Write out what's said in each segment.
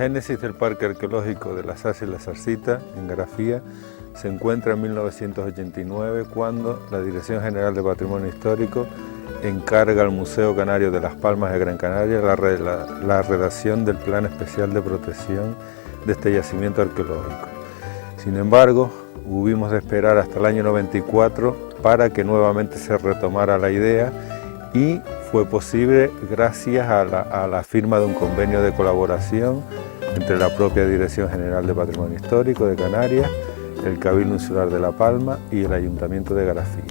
génesis del Parque Arqueológico de la Zarza y la Zarcita, en Garafía, se encuentra en 1989, cuando la Dirección General de Patrimonio Histórico encarga al Museo Canario de Las Palmas de Gran Canaria la redacción del Plan Especial de Protección de este yacimiento arqueológico. Sin embargo, hubimos de esperar hasta el año 94 para que nuevamente se retomara la idea, y fue posible gracias a la firma de un convenio de colaboración entre la propia Dirección General de Patrimonio Histórico de Canarias, el Cabildo Insular de La Palma y el Ayuntamiento de Garafía.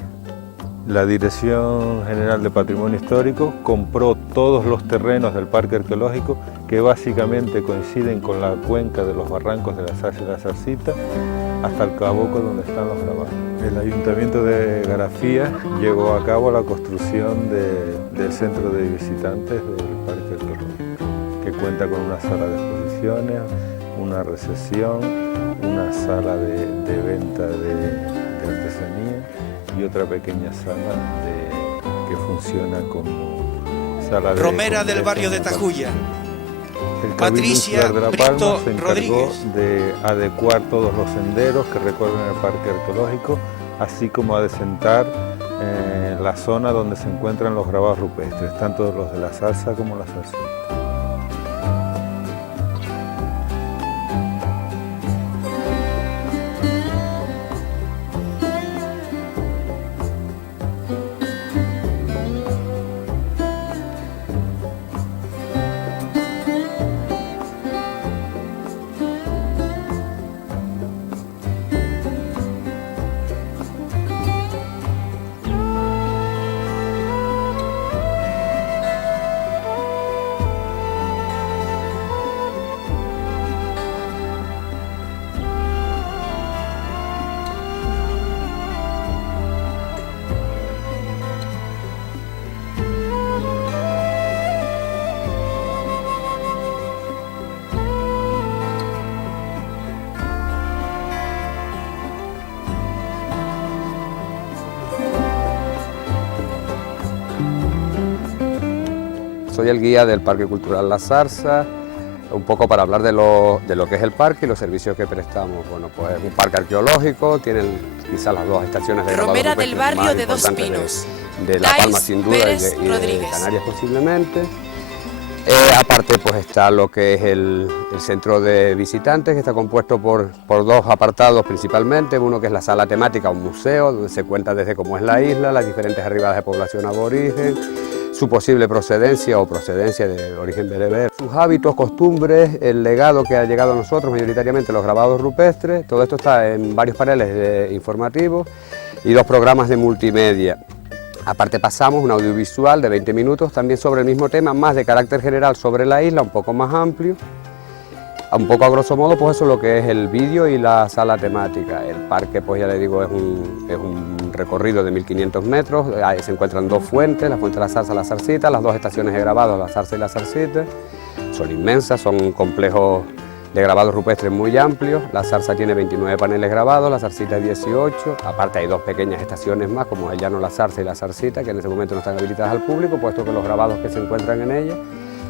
La Dirección General de Patrimonio Histórico compró todos los terrenos del Parque Arqueológico, que básicamente coinciden con la cuenca de los barrancos de la Zarza y la Zarcita hasta el Caboco, donde están los grabados. El Ayuntamiento de Garafía llevó a cabo la construcción del centro de visitantes del Parque Arqueológico, que cuenta con una sala de exposiciones, una recepción, una sala de venta de artesanía y otra pequeña sala que funciona como sala de... Romera del barrio de Tajuya. El Cabildo Insular de La Palma se encargó Rodríguez de adecuar todos los senderos que recorren el Parque Arqueológico, así como adecentar la zona donde se encuentran los grabados rupestres, tanto los de la Zarza como la Zarcita. Soy el guía del Parque Cultural La Zarza, un poco para hablar de lo que es el parque y los servicios que prestamos. Bueno, pues es un parque arqueológico, tiene quizás las dos estaciones de grabado Romera del rupestre barrio más de Dos importantes Pinos. de La Palma Thais sin duda Pérez y de Rodríguez. Canarias posiblemente. Aparte pues está lo que es el centro de visitantes, que está compuesto por dos apartados principalmente. Uno que es la sala temática, un museo, donde se cuenta desde cómo es la isla, las diferentes arribadas de población aborigen, su posible procedencia o procedencia de origen bereber, sus hábitos, costumbres, el legado que ha llegado a nosotros, mayoritariamente los grabados rupestres. Todo esto está en varios paneles informativos y dos programas de multimedia. Aparte pasamos un audiovisual de 20 minutos también sobre el mismo tema, más de carácter general sobre la isla, un poco más amplio. Un poco a grosso modo, pues eso es lo que es el vídeo y la sala temática. El parque, pues ya le digo, es un recorrido de 1500 metros, ahí se encuentran dos fuentes, la fuente de la Zarza y la Zarcita, las dos estaciones de grabado, la Zarza y la Zarcita. Son inmensas, son complejos de grabados rupestres muy amplios. La Zarza tiene 29 paneles grabados, la Zarcita 18, aparte hay dos pequeñas estaciones más, como el Llano La Zarza y la Zarcita, que en este momento no están habilitadas al público, puesto que los grabados que se encuentran en ellas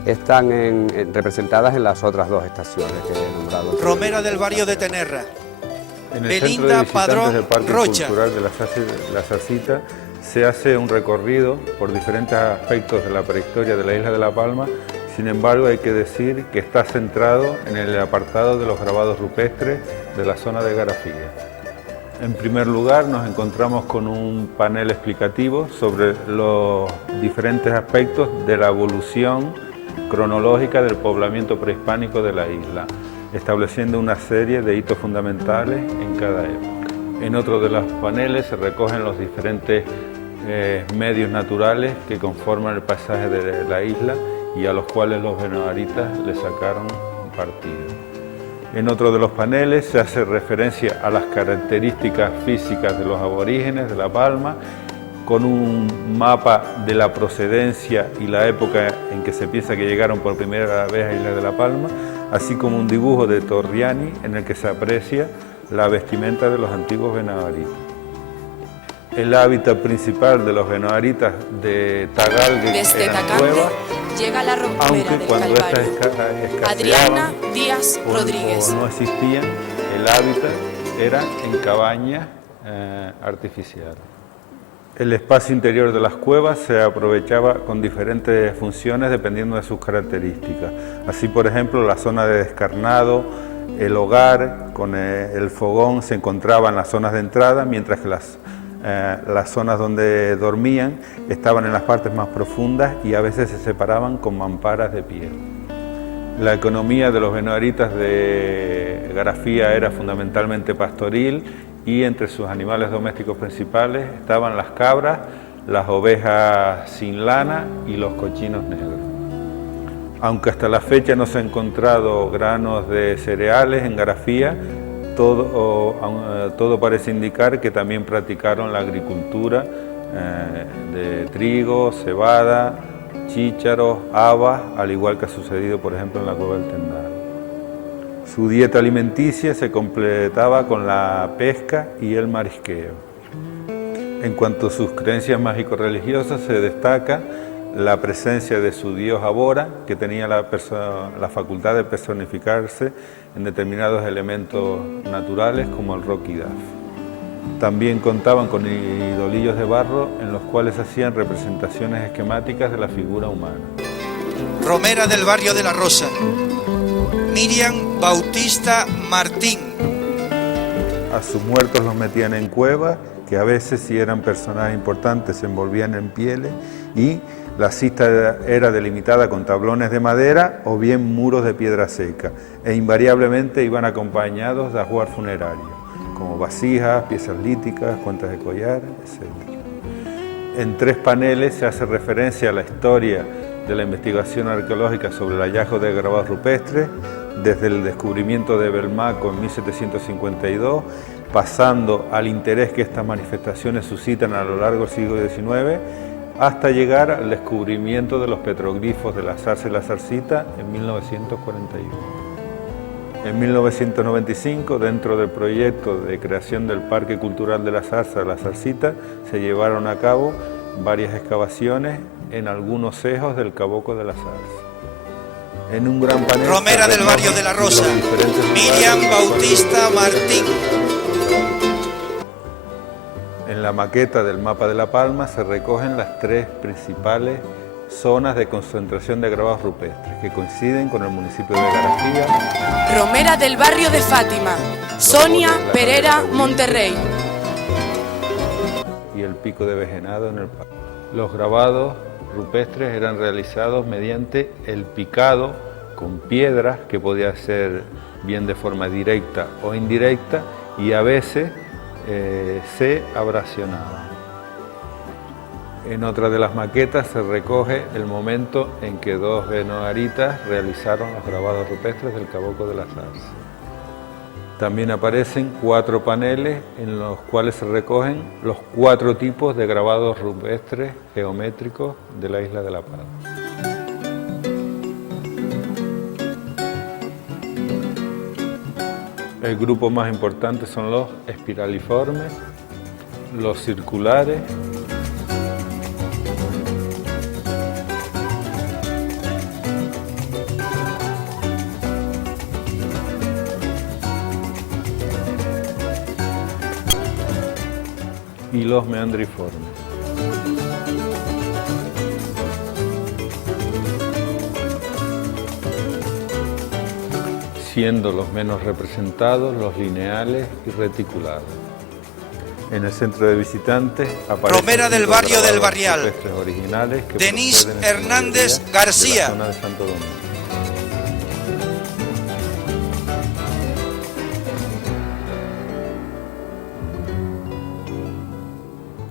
están representadas en las otras dos estaciones que he nombrado. Romera del barrio de Tenerra. En el Belinda centro de visitantes Padrón del Parque Rocha. Cultural de la Zarcita se hace un recorrido por diferentes aspectos de la prehistoria de la isla de La Palma. Sin embargo, hay que decir que está centrado en el apartado de los grabados rupestres de la zona de Garafía. En primer lugar, nos encontramos con un panel explicativo sobre los diferentes aspectos de la evolución cronológica del poblamiento prehispánico de la isla, estableciendo una serie de hitos fundamentales en cada época. En otro de los paneles se recogen los diferentes medios naturales que conforman el paisaje de la isla y a los cuales los benavaritas le sacaron partido. En otro de los paneles se hace referencia a las características físicas de los aborígenes de La Palma, con un mapa de la procedencia y la época en que se piensa que llegaron por primera vez a Isla de La Palma, así como un dibujo de Torriani en el que se aprecia la vestimenta de los antiguos benavaritas. El hábitat principal de los benavaritas de Tagal, Desde eran Tacante, cuevas, llega la romera aunque del cuando Calvario. estas escaseaban Adriana Díaz o Rodríguez. no existían, el hábitat era en cabañas artificiales. El espacio interior de las cuevas se aprovechaba con diferentes funciones dependiendo de sus características. Así, por ejemplo, la zona de descarnado, el hogar con el fogón se encontraban en las zonas de entrada, mientras que las zonas donde dormían estaban en las partes más profundas y a veces se separaban con mamparas de piel. La economía de los benoaritas de Garafía era fundamentalmente pastoril y entre sus animales domésticos principales estaban las cabras, las ovejas sin lana y los cochinos negros. Aunque hasta la fecha no se han encontrado granos de cereales en Garafía, todo parece indicar que también practicaron la agricultura de trigo, cebada, chícharos, habas, al igual que ha sucedido, por ejemplo, en la cueva del Tendal. Su dieta alimenticia se completaba con la pesca y el marisqueo. En cuanto a sus creencias mágico-religiosas, se destaca la presencia de su dios Abora, que tenía la facultad de personificarse en determinados elementos naturales como el roque y daf. También contaban con idolillos de barro en los cuales hacían representaciones esquemáticas de la figura humana. Romera del barrio de La Rosa, Miriam Bautista Martín. A sus muertos los metían en cuevas, que a veces, si eran personajes importantes, se envolvían en pieles, y la cista era delimitada con tablones de madera o bien muros de piedra seca, e invariablemente iban acompañados de ajuar funerario, como vasijas, piezas líticas, cuentas de collar, etc. En 3 paneles se hace referencia a la historia de la investigación arqueológica sobre el hallazgo de grabados rupestres, desde el descubrimiento de Belmaco en 1752, pasando al interés que estas manifestaciones suscitan a lo largo del siglo XIX, hasta llegar al descubrimiento de los petroglifos de la zarza y la zarcita en 1941. En 1995, dentro del proyecto de creación del Parque Cultural de la Zarza y la Zarcita, se llevaron a cabo varias excavaciones en algunos cejos del Caboco de la Zarza. En un gran panel... Romera del barrio de La Rosa, Miriam Bautista Martín. En la maqueta del mapa de La Palma se recogen las 3 principales zonas de concentración de grabados rupestres que coinciden con el municipio de Garafía. Romera del barrio de Fátima, Sonia Pereira Monterrey. Y el pico de Vejenado en el parque. Los grabados rupestres eran realizados mediante el picado con piedras, que podía ser bien de forma directa o indirecta, y a veces se abrasionaba. En otra de las maquetas se recoge el momento en que 2 benoaritas realizaron los grabados rupestres del Caboco de la Zarza. También aparecen 4 paneles en los cuales se recogen los 4 tipos de grabados rupestres geométricos de la isla de La Palma. El grupo más importante son los espiraliformes, los circulares, y los meandriformes. Siendo los menos representados los lineales y reticulados. En el centro de visitantes aparecen Romera del barrio del Barrial, rupestres originales que Denis proceden en su Hernández mayoría García. de la zona de Santo Domingo.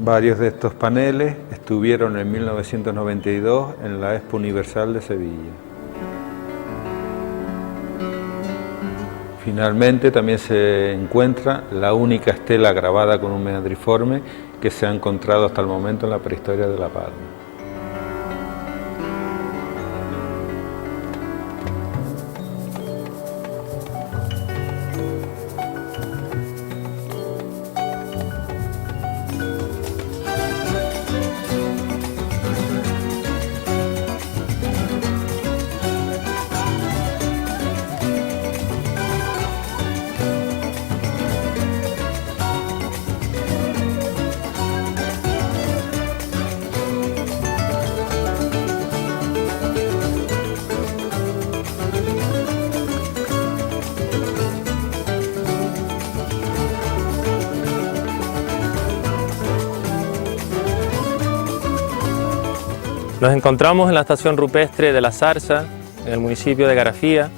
Varios de estos paneles estuvieron en 1992 en la Expo Universal de Sevilla. Finalmente también se encuentra la única estela grabada con un meandriforme que se ha encontrado hasta el momento en la prehistoria de La Palma. Nos encontramos en la estación rupestre de La Zarza, en el municipio de Garafía,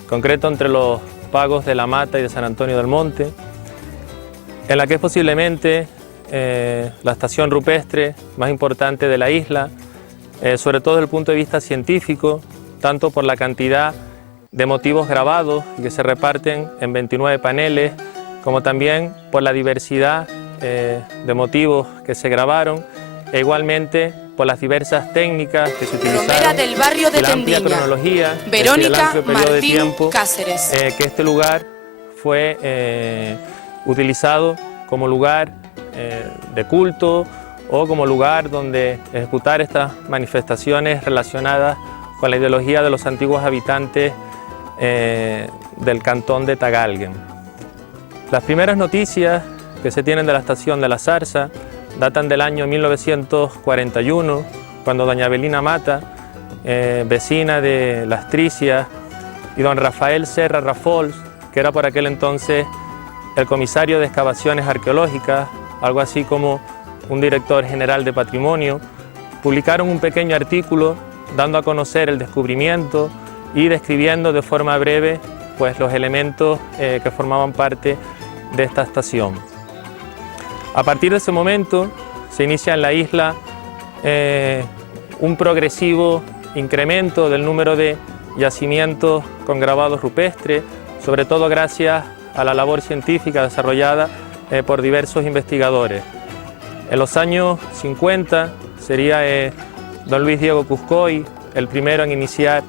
en concreto entre los pagos de La Mata y de San Antonio del Monte, en la que es posiblemente la estación rupestre más importante de la isla, sobre todo desde el punto de vista científico, tanto por la cantidad de motivos grabados que se reparten en 29 paneles, como también por la diversidad de motivos que se grabaron, e igualmente por las diversas técnicas que se utilizaron. Romera del barrio de la amplia Tendiña. cronología, Verónica el periodo de Martín tiempo, Cáceres. que este lugar fue utilizado como lugar de culto o como lugar donde ejecutar estas manifestaciones relacionadas con la ideología de los antiguos habitantes del cantón de Tagalgen. Las primeras noticias que se tienen de la estación de La Zarza datan del año 1941, cuando doña Belina Mata, vecina de Las Tricias, y don Rafael Serra Rafols, que era por aquel entonces el comisario de excavaciones arqueológicas, algo así como un director general de patrimonio, publicaron un pequeño artículo dando a conocer el descubrimiento y describiendo de forma breve pues, los elementos que formaban parte de esta estación. A partir de ese momento se inicia en la isla un progresivo incremento del número de yacimientos con grabados rupestres, sobre todo gracias a la labor científica desarrollada por diversos investigadores. En los años 50 sería don Luis Diego Cuscoy el primero en iniciar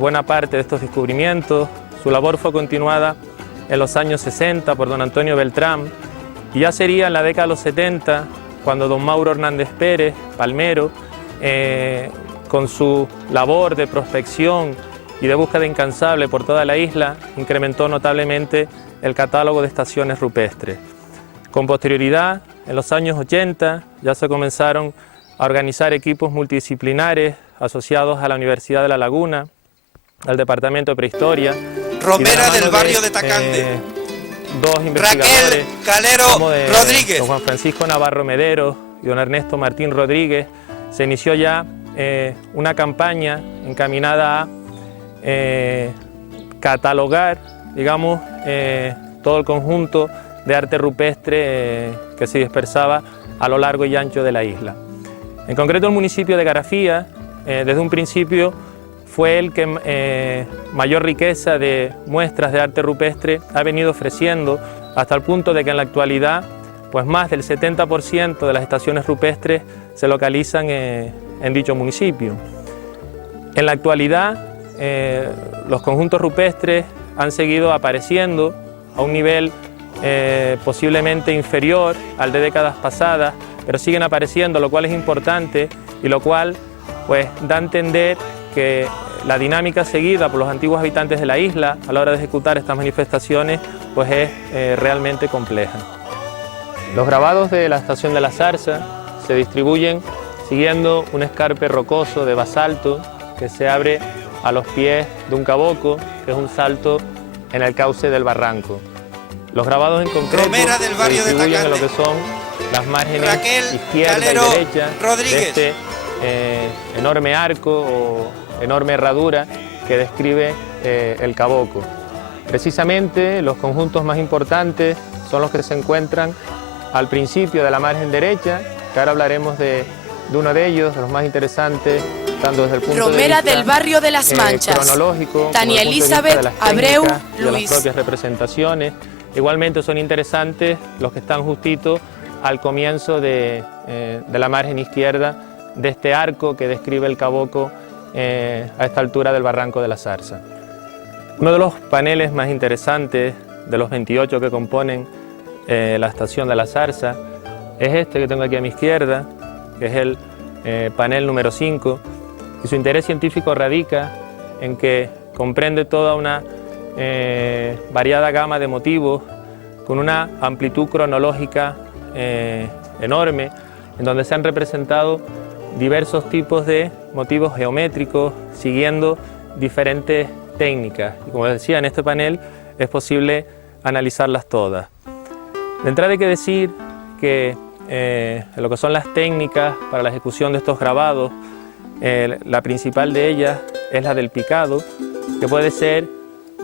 buena parte de estos descubrimientos. Su labor fue continuada en los años 60 por don Antonio Beltrán, y ya sería en la década de los 70 cuando don Mauro Hernández Pérez, palmero, con su labor de prospección y de búsqueda incansable por toda la isla, incrementó notablemente el catálogo de estaciones rupestres. Con posterioridad, en los años 80, ya se comenzaron a organizar equipos multidisciplinares asociados a la Universidad de La Laguna, al Departamento de Prehistoria. Romera del barrio de Tacande. Dos investigadores, Raquel Calero como de Rodríguez. don Juan Francisco Navarro Medero y don Ernesto Martín Rodríguez, se inició ya una campaña encaminada a catalogar, digamos, todo el conjunto de arte rupestre que se dispersaba a lo largo y ancho de la isla. En concreto, el municipio de Garafía, desde un principio, fue el que mayor riqueza de muestras de arte rupestre ha venido ofreciendo, hasta el punto de que en la actualidad pues más del 70% de las estaciones rupestres se localizan en dicho municipio. En la actualidad los conjuntos rupestres han seguido apareciendo a un nivel posiblemente inferior al de décadas pasadas, pero siguen apareciendo, lo cual es importante y lo cual pues da a entender que la dinámica seguida por los antiguos habitantes de la isla a la hora de ejecutar estas manifestaciones pues es realmente compleja. Los grabados de la estación de La Zarza se distribuyen siguiendo un escarpe rocoso de basalto que se abre a los pies de un caboco, que es un salto en el cauce del barranco. Los grabados en concreto Romera del barrio se distribuyen de en lo Tacande. que son las márgenes Raquel izquierda Calero y derecha Rodríguez. de este enorme arco o enorme herradura que describe el caboco. Precisamente los conjuntos más importantes son los que se encuentran al principio de la margen derecha, que ahora hablaremos de uno de ellos, de los más interesantes, tanto desde el punto Romera de vista del barrio de Las Manchas. Cronológico, Tania como desde el punto de vista Elizabeth de las Abreu técnicas, de las Luis. propias representaciones. Igualmente son interesantes los que están justito al comienzo de la margen izquierda de este arco que describe el caboco a esta altura del barranco de La Zarza. Uno de los paneles más interesantes de los 28 que componen la estación de La Zarza es este que tengo aquí a mi izquierda, que es el panel número 5, y su interés científico radica en que comprende toda una variada gama de motivos con una amplitud cronológica enorme, en donde se han representado diversos tipos de motivos geométricos siguiendo diferentes técnicas. Y como les decía, en este panel es posible analizarlas todas. De entrada hay que decir que en lo que son las técnicas para la ejecución de estos grabados La principal de ellas es la del picado, que puede ser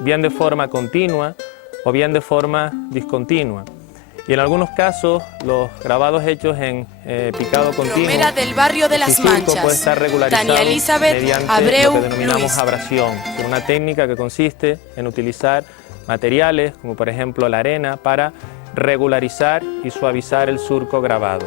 bien de forma continua o bien de forma discontinua. Y en algunos casos, los grabados hechos en picado continuo, Romera del barrio de Las su surco Manchas, puede estar regularizado Tania Elizabeth mediante Abreu lo que denominamos Luis. abrasión, que es una técnica que consiste en utilizar materiales, como por ejemplo la arena, para regularizar y suavizar el surco grabado.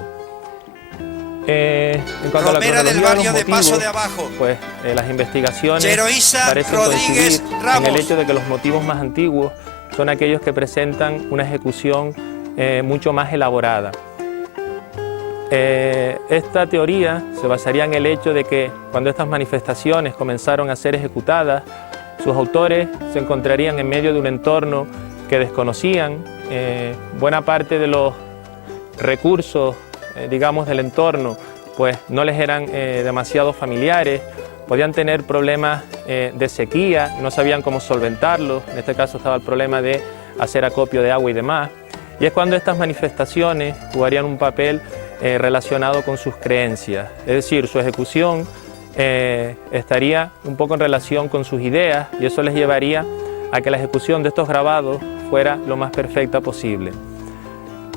En cuanto Romera a la del cronología barrio de los motivos, Paso de Abajo. pues las investigaciones Yeroísa parecen Rodríguez coincidir en Ramos. el hecho de que los motivos más antiguos son aquellos que presentan una ejecución mucho más elaborada. Esta teoría se basaría en el hecho de que cuando estas manifestaciones comenzaron a ser ejecutadas, sus autores se encontrarían en medio de un entorno que desconocían. Buena parte de los recursos, digamos, del entorno, pues no les eran demasiado familiares, podían tener problemas de sequía, no sabían cómo solventarlos. En este caso estaba el problema de hacer acopio de agua y demás. Y es cuando estas manifestaciones jugarían un papel relacionado con sus creencias, es decir, su ejecución estaría un poco en relación con sus ideas, y eso les llevaría a que la ejecución de estos grabados fuera lo más perfecta posible.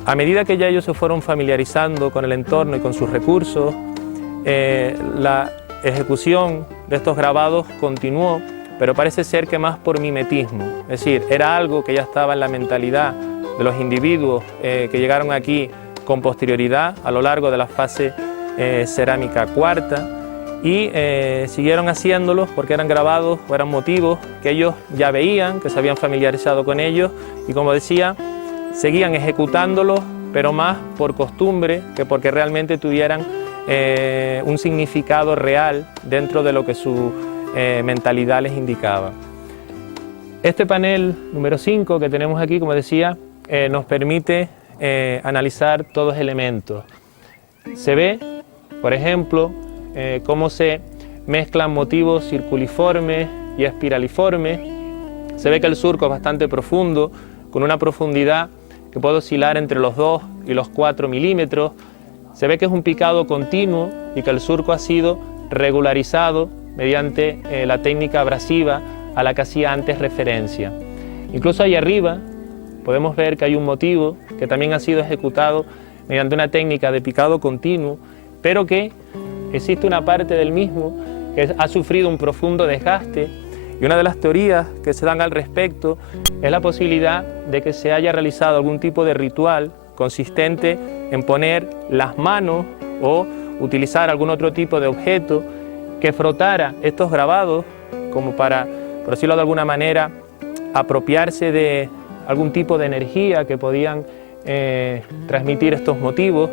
A medida que ya ellos se fueron familiarizando con el entorno y con sus recursos, la ejecución de estos grabados continuó, pero parece ser que más por mimetismo, es decir, era algo que ya estaba en la mentalidad de los individuos que llegaron aquí con posterioridad a lo largo de la fase cerámica cuarta, y siguieron haciéndolos porque eran grabados o eran motivos que ellos ya veían, que se habían familiarizado con ellos, y como decía, seguían ejecutándolos, pero más por costumbre que porque realmente tuvieran un significado real dentro de lo que su mentalidad les indicaba. Este panel número 5 que tenemos aquí, como decía, nos permite analizar todos los elementos. Se ve, por ejemplo, cómo se mezclan motivos circuliformes y espiraliformes. Se ve que el surco es bastante profundo, con una profundidad que puede oscilar entre los 2 y los 4 milímetros. Se ve que es un picado continuo y que el surco ha sido regularizado mediante la técnica abrasiva a la que hacía antes referencia. Incluso ahí arriba podemos ver que hay un motivo que también ha sido ejecutado mediante una técnica de picado continuo, pero que existe una parte del mismo que ha sufrido un profundo desgaste, y una de las teorías que se dan al respecto es la posibilidad de que se haya realizado algún tipo de ritual consistente en poner las manos o utilizar algún otro tipo de objeto que frotara estos grabados como para, por decirlo de alguna manera, apropiarse de algún tipo de energía que podían transmitir estos motivos,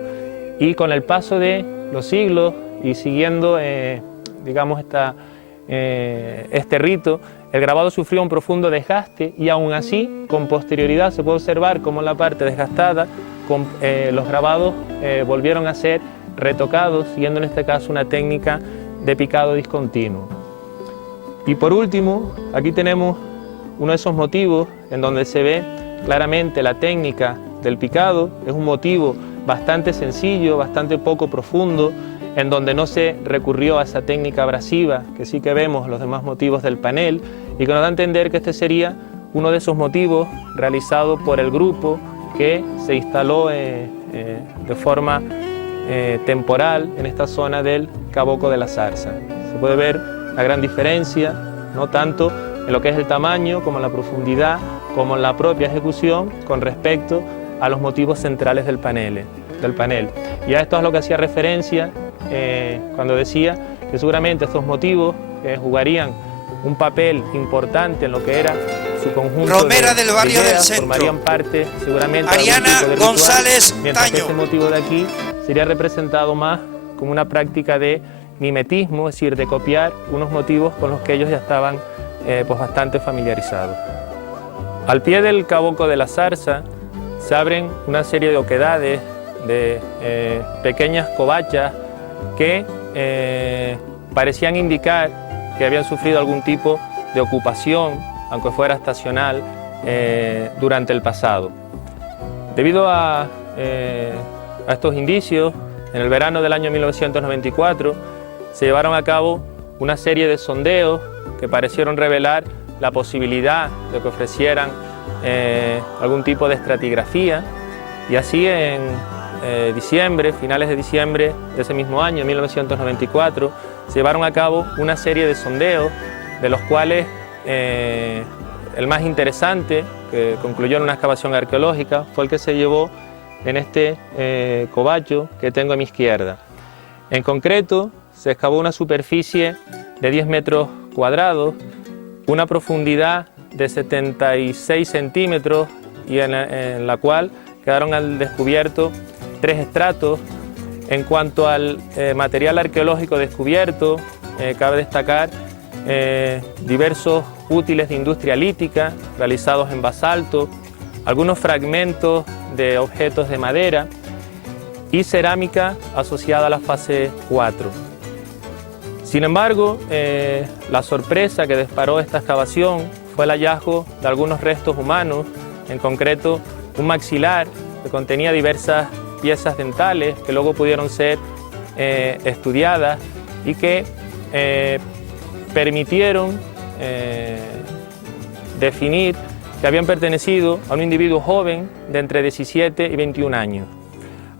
y con el paso de los siglos y siguiendo digamos este rito, el grabado sufrió un profundo desgaste, y aún así con posterioridad se puede observar cómo en la parte desgastada los grabados volvieron a ser retocados siguiendo en este caso una técnica de picado discontinuo. Y por último, aquí tenemos uno de esos motivos en donde se ve claramente la técnica del picado. Es un motivo bastante sencillo, bastante poco profundo, en donde no se recurrió a esa técnica abrasiva que sí que vemos en los demás motivos del panel, y que nos da a entender que este sería uno de esos motivos realizado por el grupo que se instaló de forma temporal en esta zona del Caboco de la Zarza. Se puede ver la gran diferencia, no tanto en lo que es el tamaño, como en la profundidad, como en la propia ejecución con respecto a los motivos centrales del panel. Y a esto es lo que hacía referencia cuando decía que seguramente estos motivos jugarían un papel importante en lo que era su conjunto Romera del barrio del centro. formarían parte seguramente Ariana de algún tipo de ritual, González mientras que Taño. este motivo de aquí sería representado más como una práctica de mimetismo, es decir, de copiar unos motivos con los que ellos ya estaban pues bastante familiarizados. Al pie del Caboco de la Zarza se abren una serie de oquedades, de pequeñas covachas que parecían indicar que habían sufrido algún tipo de ocupación, aunque fuera estacional, durante el pasado. Debido a estos indicios, en el verano del año 1994 se llevaron a cabo una serie de sondeos que parecieron revelar la posibilidad de que ofrecieran algún tipo de estratigrafía, y así en diciembre, finales de diciembre de ese mismo año, 1994, se llevaron a cabo una serie de sondeos, de los cuales el más interesante, que concluyó en una excavación arqueológica, fue el que se llevó en este covacho que tengo a mi izquierda. En concreto, se excavó una superficie de 10 metros cuadrados, una profundidad de 76 centímetros y en la cual quedaron al descubierto 3 estratos. En cuanto al material arqueológico descubierto, cabe destacar diversos útiles de industria lítica realizados en basalto, algunos fragmentos de objetos de madera y cerámica asociada a la fase 4. Sin embargo, la sorpresa que disparó esta excavación fue el hallazgo de algunos restos humanos, en concreto un maxilar que contenía diversas piezas dentales que luego pudieron ser estudiadas y que permitieron definir que habían pertenecido a un individuo joven de entre 17 y 21 años.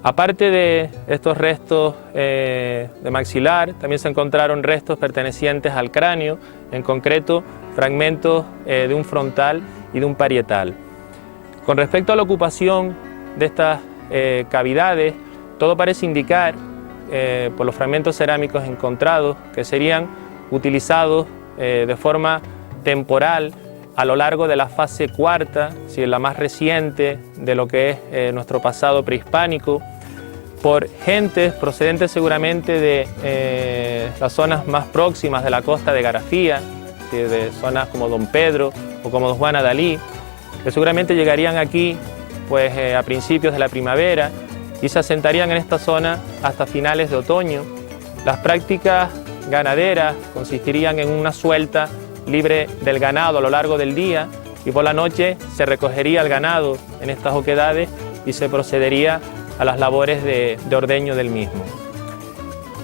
Aparte de estos restos de maxilar, también se encontraron restos pertenecientes al cráneo, en concreto fragmentos de un frontal y de un parietal. Con respecto a la ocupación de estas cavidades, todo parece indicar, por los fragmentos cerámicos encontrados, que serían utilizados de forma temporal a lo largo de la fase cuarta, si es la más reciente de lo que es nuestro pasado prehispánico, por gentes procedentes seguramente de las zonas más próximas de la costa de Garafía, de zonas como Don Pedro o como Don Juana Dalí, que seguramente llegarían aquí pues, a principios de la primavera y se asentarían en esta zona hasta finales de otoño. Las prácticas ganaderas consistirían en una suelta libre del ganado a lo largo del día, y por la noche se recogería el ganado en estas oquedades y se procedería a las labores de ordeño del mismo.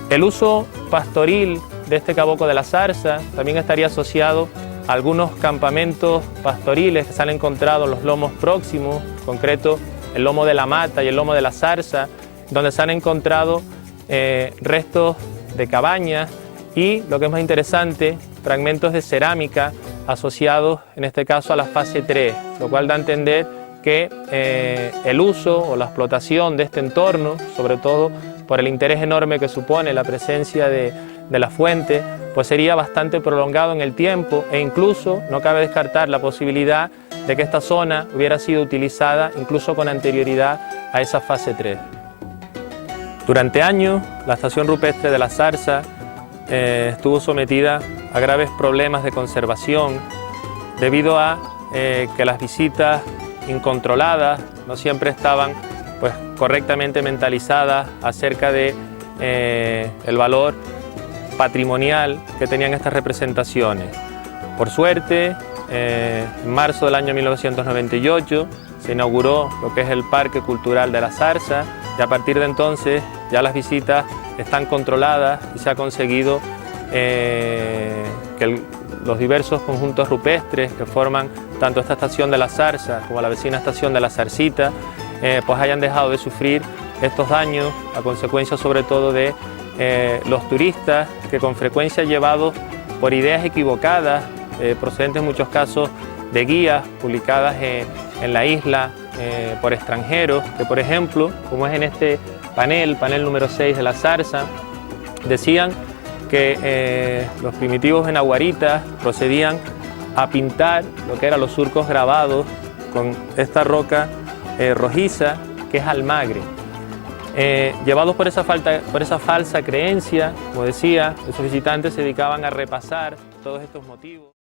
El uso pastoril de este caboco de la Zarza también estaría asociado a algunos campamentos pastoriles que se han encontrado en los lomos próximos, en concreto el lomo de la Mata y el lomo de la Zarza, donde se han encontrado restos de cabañas y, lo que es más interesante, fragmentos de cerámica asociados en este caso a la fase 3, lo cual da a entender que el uso o la explotación de este entorno, sobre todo por el interés enorme que supone la presencia de la fuente, pues sería bastante prolongado en el tiempo, e incluso no cabe descartar la posibilidad de que esta zona hubiera sido utilizada incluso con anterioridad a esa fase 3. Durante años, la estación rupestre de la Zarza estuvo sometida a graves problemas de conservación debido a que las visitas incontroladas no siempre estaban pues, correctamente mentalizadas acerca de el valor patrimonial que tenían estas representaciones. Por suerte, en marzo del año 1998 se inauguró lo que es el Parque Cultural de la Zarza, y a partir de entonces ya las visitas están controladas y se ha conseguido que los diversos conjuntos rupestres que forman tanto esta estación de la Zarza como la vecina estación de la Zarcita pues hayan dejado de sufrir estos daños a consecuencia sobre todo de los turistas que con frecuencia llevados por ideas equivocadas, procedentes en muchos casos de guías publicadas en la isla por extranjeros, que por ejemplo, como es en este panel número 6 de la Zarza, decían que los primitivos enaguaritas procedían a pintar lo que eran los surcos grabados con esta roca rojiza que es almagre. Llevados por esa falsa creencia, como decía, esos visitantes se dedicaban a repasar todos estos motivos.